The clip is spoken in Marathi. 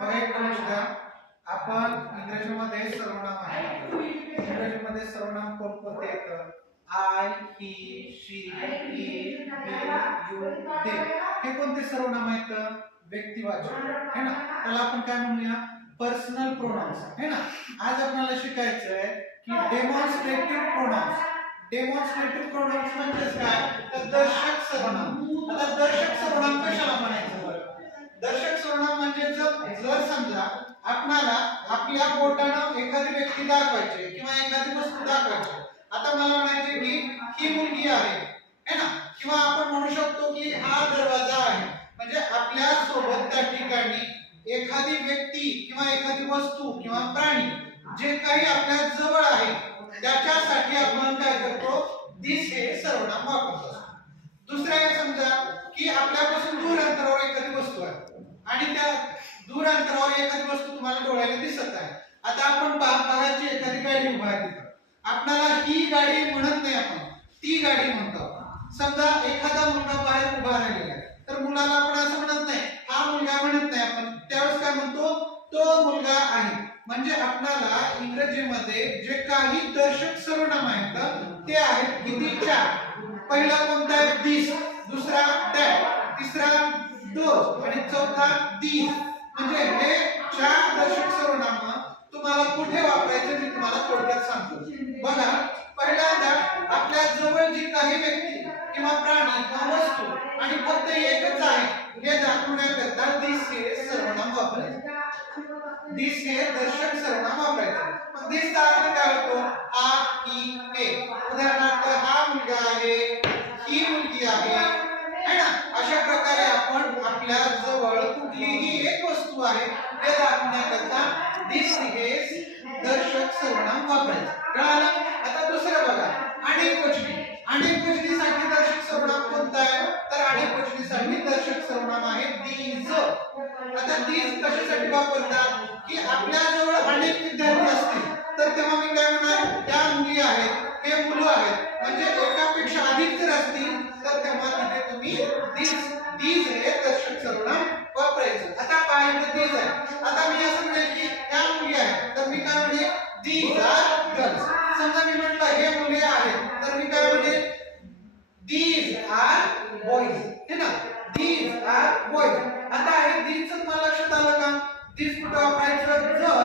बघा एक गोष्ट, आपण इंग्रजीमध्ये सर्वनाम आहे. इंग्रजीमध्ये सर्वनाम कोणते येतं? I, he, she, it, he, you, they. हे कोणते सर्वनाम आहेत? व्यक्तिवाचक है ना. त्याला आपण काय म्हणूया? पर्सनल प्रोनाउन्स है ना. आज आपल्याला शिकायचं आहे की डेमॉन्स्ट्रेटिव्ह प्रोनाउन्स. डेमॉन्स्ट्रेटिव्ह प्रोनाउन्स म्हणजे काय? तर दर्शक सर्वनाम. आता दर्शक सर्वनाम कशाला म्हणायचं? दर्शक सर्वनाम म्हणजे जर समजा आपणाला आपल्या बोटानं एखादी व्यक्ती दाखवायची किंवा एखादी वस्तू दाखवायची. आता मला म्हणायचे की ही मुलगी आहे है ना, किंवा आपण म्हणू शकतो की हा दरवाजा आहे. म्हणजे आपल्या सोबत त्या ठिकाणी एखादी व्यक्ती किंवा एखादी वस्तू किंवा प्राणी जे काही आपल्या जवळ आहे त्याच्यासाठी आपण काय करतो? दिस हे सर्वनाम वापरतो. दुसऱ्या समजा की आपल्यापासून दूर अंतरावर एखादी वस्तू आहे आणि त्या दूर अंतरावर एखादी वस्तू तुम्हाला डोळ्याला दिसत आहे. आता आपण पाहायची एखादी गाडी उभा आहे तिथं. आपल्याला ही गाडी म्हणत नाही, आपण ती गाडी म्हणतो. समजा एखादा मुलगा बाहेर उभा राहिलेला आहे तर मुलाला आपण असं म्हणत नाही, हा मुलगा म्हणत नाही, आपण त्यावेळेस काय म्हणतो? तो मुलगा आहे. म्हणजे आपल्याला इंग्रजीमध्ये जे काही दर्शक सर्वनाम आहेत ते आहेत किती? 4. पहिला कोणता आहे? दिस, दुसरा दॅट, तिसरा दोज आणि चौथा दीज. म्हणजे हे 4 दर्शक सर्वनाम तुम्हाला कुठे वापरायचे मी तुम्हाला थोडक्यात सांगतो. बघा, पहिल्यांदा आपल्या जवळ जी काही व्यक्ती किंवा प्राणी किंवा वस्तू आणि फक्त एकच आहे हे दाखवण्याकरता दिस हे सर्वनाम वापरायचे. दिस हे दर्शक सर्वनाम वापरायचे. मग दिसचा अर्थ काय होतो? हा, ही, हे. उदाहरणार्थ हा मुलगा आहे, ही मुलगी आहे है ना. अशा प्रकारे आपण आपल्या जवळ कुठलीही एक वस्तू आहे हे दाखवण्याकरता दिस हे दर्शक सर्वनाम वापरायचे. कळालं? आता दुसरं बघा, अनेकवचनी. अनेकवचनीसाठी दर्शक सर्वनाम कोणता आहे? तर अनेकवचनीसाठी दर्शक सर्वनाम आहे दीज. आता दीज कशासाठी वापरतात? की आपल्या जवळ अनेक विद्यार्थी असतील तर तेव्हा मी काय म्हणणार? त्या मुली आहेत, हे मुलं आहेत. म्हणजे एका